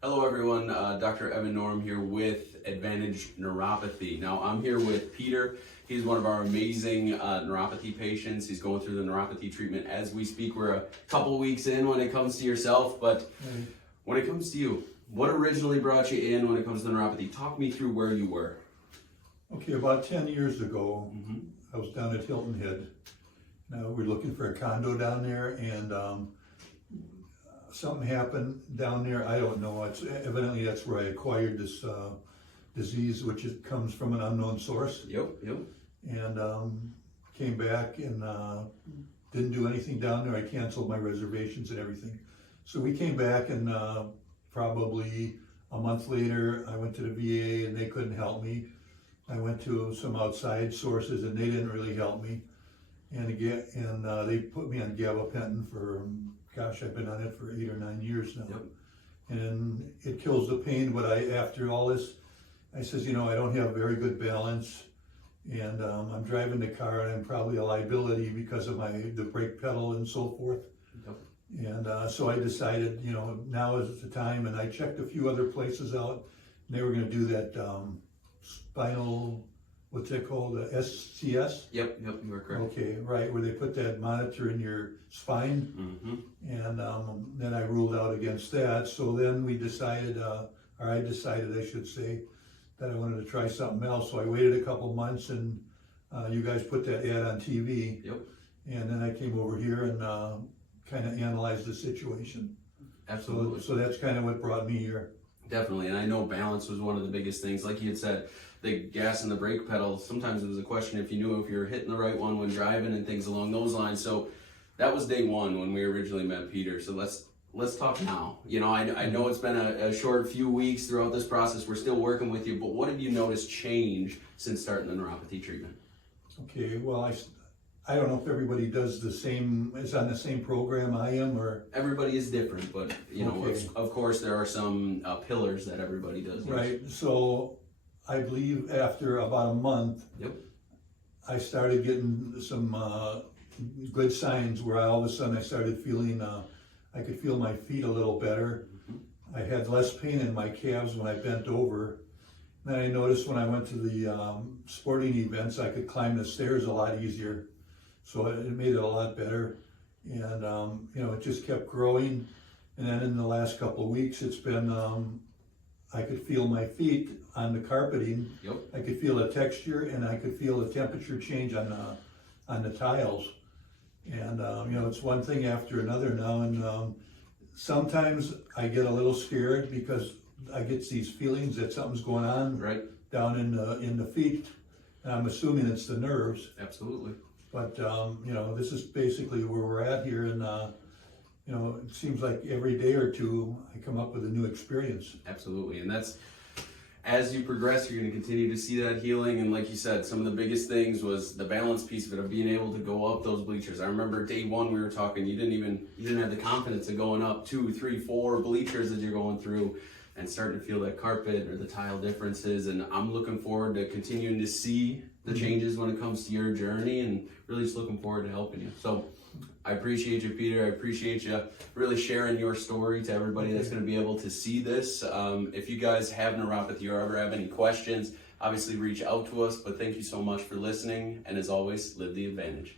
Hello everyone, Dr. Evan Norm here with Advantage Neuropathy. Now I'm here with Peter. He's one of our amazing neuropathy patients. He's going through the neuropathy treatment as we speak. We're a couple weeks in when it comes to yourself, but when it comes to you, what originally brought you in when it comes to neuropathy? Talk me through where you were. Okay, about 10 years ago, I was down at Hilton Head. Now we're looking for a condo down there, and something happened down there. I don't know. It's evidently that's where I acquired this disease, which comes from an unknown source. Yep. And came back and didn't do anything down there. I canceled my reservations and everything. So we came back, and probably a month later, I went to the VA and they couldn't help me. I went to some outside sources and they didn't really help me. And again, they put me on gabapentin for, gosh, I've been on it for 8 or 9 years now. Yep. And it kills the pain, but after all this, I says, I don't have very good balance, and I'm driving the car, and I'm probably a liability because of the brake pedal and so forth. Yep. And so I decided, now is the time, and I checked a few other places out, and they were going to do that spinal, what's it called, the SCS? Yep, you are correct. Okay, right, where they put that monitor in your spine. And then I ruled out against that. So then we decided, or I decided, I should say, that I wanted to try something else. So I waited a couple months, and you guys put that ad on TV. Yep. And then I came over here and kind of analyzed the situation. Absolutely. So that's kind of what brought me here. Definitely, and I know balance was one of the biggest things. Like you had said, the gas and the brake pedal, sometimes it was a question if you knew if you were hitting the right one when driving and things along those lines. So that was day one when we originally met Peter. So let's talk now. I know it's been a short few weeks throughout this process. We're still working with you, but what have you noticed change since starting the neuropathy treatment? Okay, well, I don't know if everybody does is on the same program I am, or... Everybody is different, but Okay. of course there are some pillars that everybody does. Yes. Right, so I believe after about a month, Yep. I started getting some good signs where all of a sudden I started feeling, I could feel my feet a little better. I had less pain in my calves when I bent over. Then I noticed when I went to the sporting events, I could climb the stairs a lot easier. So it made it a lot better. And, it just kept growing. And then in the last couple of weeks, it's been, I could feel my feet on the carpeting. Yep. I could feel the texture, and I could feel the temperature change on the tiles. And, it's one thing after another now. And sometimes I get a little scared because I get these feelings that something's going on down in the feet. And I'm assuming it's the nerves. Absolutely. But, this is basically where we're at here, and, it seems like every day or two I come up with a new experience. Absolutely, and that's, as you progress, you're going to continue to see that healing, and like you said, some of the biggest things was the balance piece of it, of being able to go up those bleachers. I remember day one we were talking, you didn't have the confidence of going up 2, 3, 4 bleachers as you're going through, and starting to feel that carpet or the tile differences, and I'm looking forward to continuing to see the changes when it comes to your journey, and really just looking forward to helping you. So I appreciate you, Peter. I appreciate you really sharing your story to everybody that's going to be able to see this. If you guys have neuropathy or ever have any questions, obviously reach out to us, but thank you so much for listening, and as always, live the advantage.